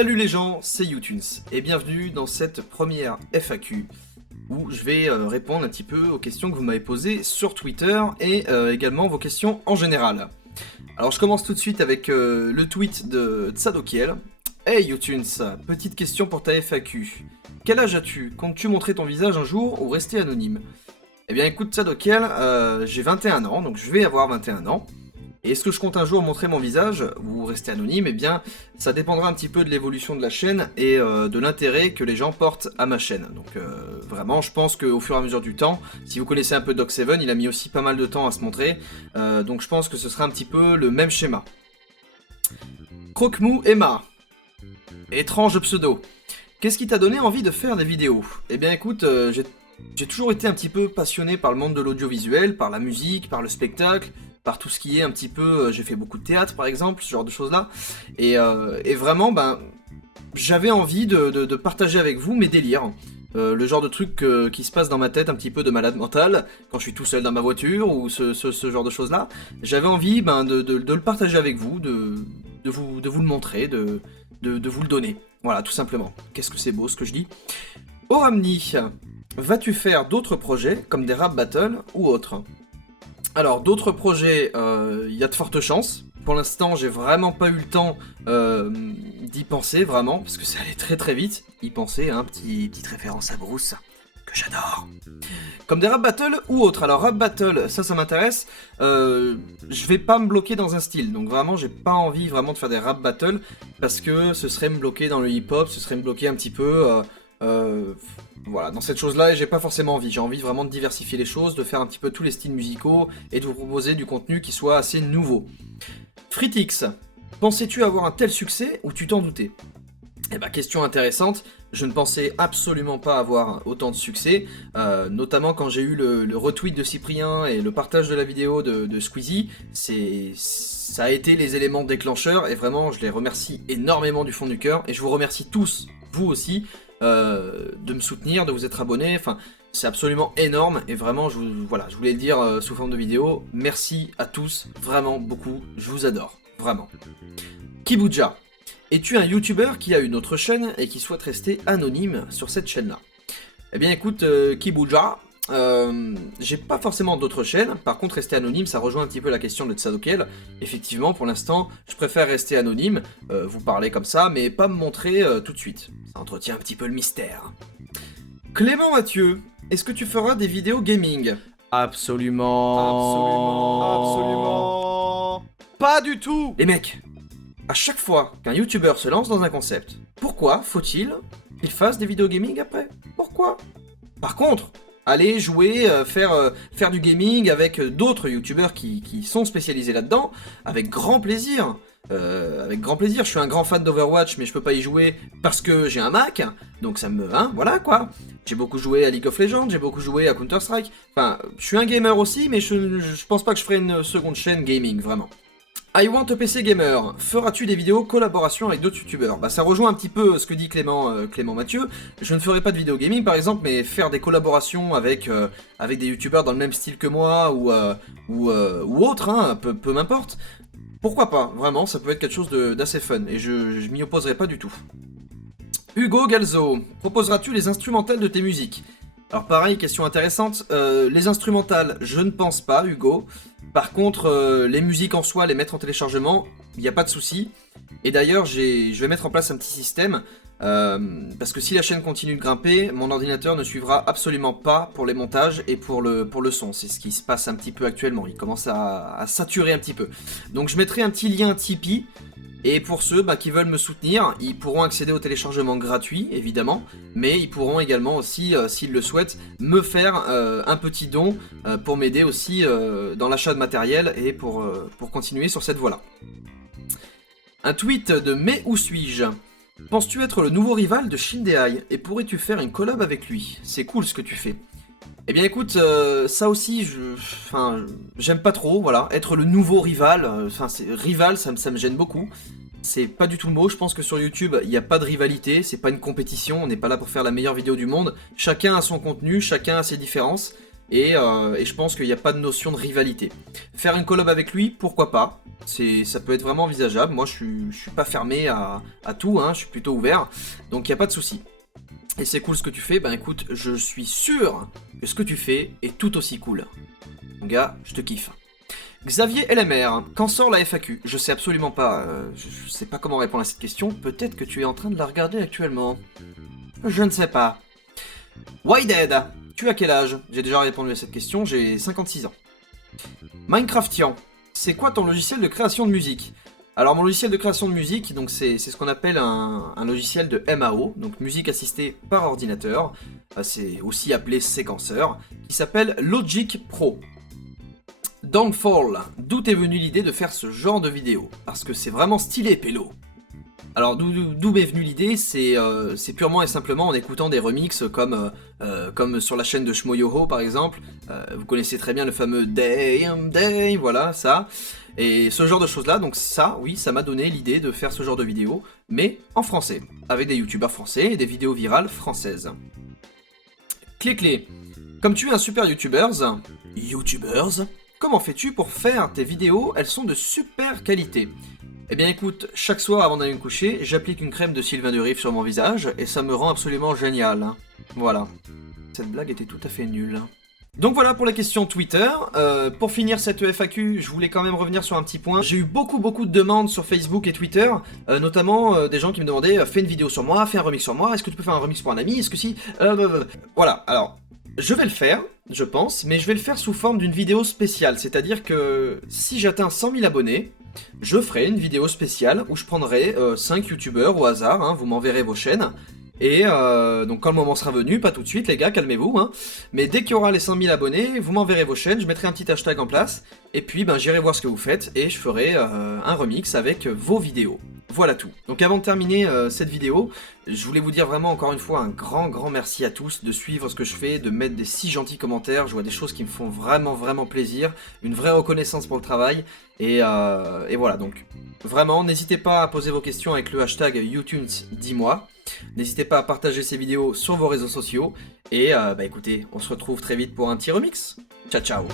Salut les gens, c'est YouTunes et bienvenue dans cette première FAQ où je vais répondre un petit peu aux questions que vous m'avez posées sur Twitter et également vos questions en général. Alors je commence tout de suite avec le tweet de Tsadokiel. Hey YouTunes, petite question pour ta FAQ. Quel âge as-tu? Comptes-tu montrer ton visage un jour ou rester anonyme? Eh bien écoute Tsadokiel, j'ai 21 ans, donc je vais avoir 21 ans. Et est-ce que je compte un jour montrer mon visage ou rester anonyme? Eh bien, ça dépendra un petit peu de l'évolution de la chaîne et de l'intérêt que les gens portent à ma chaîne. Donc vraiment, je pense qu'au fur et à mesure du temps, si vous connaissez un peu Doc7, il a mis aussi pas mal de temps à se montrer. Donc je pense que ce sera un petit peu le même schéma. Croque-mou Emma. Étrange pseudo. Qu'est-ce qui t'a donné envie de faire des vidéos? Eh bien écoute, j'ai toujours été un petit peu passionné par le monde de l'audiovisuel, par la musique, par le spectacle, par tout ce qui est un petit peu... j'ai fait beaucoup de théâtre par exemple, ce genre de choses là. Et vraiment, j'avais envie de partager avec vous mes délires. Le genre de truc qui se passe dans ma tête un petit peu de malade mental, quand je suis tout seul dans ma voiture, ou ce genre de choses là. J'avais envie de le partager avec vous, de vous le montrer, de vous le donner. Voilà, tout simplement. Qu'est-ce que c'est beau ce que je dis. Oramni, vas-tu faire d'autres projets, comme des rap battles ou autres? Alors, d'autres projets, il y a de fortes chances. Pour l'instant, j'ai vraiment pas eu le temps d'y penser, vraiment, parce que ça allait très très vite. Y penser, hein, petite référence à Bruce, que j'adore. Comme des rap battles ou autres. Alors, rap battle, ça m'intéresse. Je vais pas me bloquer dans un style, donc vraiment, j'ai pas envie vraiment de faire des rap battles, parce que ce serait me bloquer dans le hip-hop, ce serait me bloquer un petit peu... voilà, dans cette chose-là, j'ai pas forcément envie. J'ai envie vraiment de diversifier les choses, de faire un petit peu tous les styles musicaux et de vous proposer du contenu qui soit assez nouveau. Fritix, pensais-tu avoir un tel succès ou tu t'en doutais? Eh ben, question intéressante. Je ne pensais absolument pas avoir autant de succès, notamment quand j'ai eu le retweet de Cyprien et le partage de la vidéo de Squeezie. Ça a été les éléments déclencheurs et vraiment, je les remercie énormément du fond du cœur et je vous remercie tous, vous aussi, de me soutenir, de vous être abonnés, enfin c'est absolument énorme et vraiment je voulais le dire sous forme de vidéo, merci à tous, vraiment beaucoup, je vous adore, vraiment. Kibuja, es-tu un youtubeur qui a une autre chaîne et qui souhaite rester anonyme sur cette chaîne là? Eh bien écoute Kibuja, j'ai pas forcément d'autres chaînes, par contre rester anonyme ça rejoint un petit peu la question de Tsadokiel. Effectivement pour l'instant je préfère rester anonyme, vous parler comme ça mais pas me montrer tout de suite, ça entretient un petit peu le mystère. Clément Mathieu, est-ce que tu feras des vidéos gaming? Absolument. Pas du tout. Les mecs, à chaque fois qu'un youtubeur se lance dans un concept, pourquoi faut-il qu'il fasse des vidéos gaming après? Pourquoi? Par contre, aller jouer, faire du gaming avec d'autres youtubeurs qui sont spécialisés là-dedans, avec grand plaisir. Je suis un grand fan d'Overwatch, mais je peux pas y jouer parce que j'ai un Mac, donc ça me... hein, voilà quoi. J'ai beaucoup joué à League of Legends, j'ai beaucoup joué à Counter-Strike, enfin, je suis un gamer aussi, mais je pense pas que je ferai une seconde chaîne gaming, vraiment. I want a PC gamer, feras-tu des vidéos collaboration avec d'autres youtubeurs? Bah ça rejoint un petit peu ce que dit Clément Mathieu. Je ne ferai pas de vidéo gaming par exemple, mais faire des collaborations avec des youtubeurs dans le même style que moi ou autre, hein, peu m'importe. Pourquoi pas, vraiment, ça peut être quelque chose d'assez fun, et je m'y opposerai pas du tout. Hugo Galzo, proposeras-tu les instrumentales de tes musiques? Alors pareil, question intéressante, les instrumentales, je ne pense pas, Hugo. Par contre, les musiques en soi, les mettre en téléchargement, il n'y a pas de souci. Et d'ailleurs, je vais mettre en place un petit système, parce que si la chaîne continue de grimper, mon ordinateur ne suivra absolument pas pour les montages et pour le son. C'est ce qui se passe un petit peu actuellement, il commence à saturer un petit peu. Donc je mettrai un petit lien Tipeee, et pour ceux qui veulent me soutenir, ils pourront accéder au téléchargement gratuit, évidemment, mais ils pourront également aussi, s'ils le souhaitent, me faire un petit don pour m'aider aussi dans l'achat de matériel et pour continuer sur cette voie-là. Un tweet de Mais où suis-je? Penses-tu être le nouveau rival de Shindeai et pourrais-tu faire une collab avec lui? C'est cool ce que tu fais. Eh bien écoute, ça aussi, j'aime pas trop, voilà, être le nouveau rival, rival, ça me gêne beaucoup. C'est pas du tout le mot, je pense que sur YouTube, il n'y a pas de rivalité, c'est pas une compétition, on n'est pas là pour faire la meilleure vidéo du monde. Chacun a son contenu, chacun a ses différences, et je pense qu'il n'y a pas de notion de rivalité. Faire une collab avec lui, pourquoi pas? Ça peut être vraiment envisageable. Moi, je suis pas fermé à tout, hein, je suis plutôt ouvert, donc il n'y a pas de souci. Et c'est cool ce que tu fais, ben écoute, je suis sûr que ce que tu fais est tout aussi cool. Mon gars, je te kiffe. Xavier LMR, quand sort la FAQ? Je sais absolument pas, je sais pas comment répondre à cette question, peut-être que tu es en train de la regarder actuellement. Je ne sais pas. Whydead, tu as quel âge? J'ai déjà répondu à cette question, j'ai 56 ans. Minecraftian, c'est quoi ton logiciel de création de musique? Alors mon logiciel de création de musique, donc c'est ce qu'on appelle un logiciel de MAO, donc musique assistée par ordinateur, c'est aussi appelé séquenceur, qui s'appelle Logic Pro. Downfall, d'où t'es venue l'idée de faire ce genre de vidéo? Parce que c'est vraiment stylé, Pélo. Alors d'où m'est venue l'idée, c'est purement et simplement en écoutant des remixes comme sur la chaîne de Shmoyoho par exemple. Vous connaissez très bien le fameux Day, voilà ça. Et ce genre de choses là, donc ça, oui, ça m'a donné l'idée de faire ce genre de vidéo, mais en français, avec des youtubeurs français et des vidéos virales françaises. Clé, comme tu es un super youtubeurs, comment fais-tu pour faire tes vidéos? Elles sont de super qualité. Eh bien écoute, chaque soir avant d'aller me coucher, j'applique une crème de Sylvain Durif sur mon visage et ça me rend absolument génial. Voilà. Cette blague était tout à fait nulle. Donc voilà pour les questions Twitter. Pour finir cette FAQ, je voulais quand même revenir sur un petit point. J'ai eu beaucoup de demandes sur Facebook et Twitter, notamment des gens qui me demandaient fais une vidéo sur moi, fais un remix sur moi, est-ce que tu peux faire un remix pour un ami, est-ce que si... Voilà, alors, je vais le faire, je pense, mais je vais le faire sous forme d'une vidéo spéciale, c'est-à-dire que si j'atteins 100 000 abonnés, je ferai une vidéo spéciale où je prendrai 5 youtubeurs au hasard, hein, vous m'enverrez vos chaînes. Et donc quand le moment sera venu, pas tout de suite les gars, calmez-vous, hein, mais dès qu'il y aura les 100 000 abonnés, vous m'enverrez vos chaînes, je mettrai un petit hashtag en place, et puis ben, j'irai voir ce que vous faites, et je ferai un remix avec vos vidéos. Voilà tout. Donc avant de terminer cette vidéo, je voulais vous dire vraiment encore une fois un grand merci à tous de suivre ce que je fais, de mettre des si gentils commentaires, je vois des choses qui me font vraiment plaisir, une vraie reconnaissance pour le travail, et voilà donc. Vraiment, n'hésitez pas à poser vos questions avec le hashtag YouTunes10mois. N'hésitez pas à partager ces vidéos sur vos réseaux sociaux. Et bah écoutez, on se retrouve très vite pour un petit remix. Ciao ciao.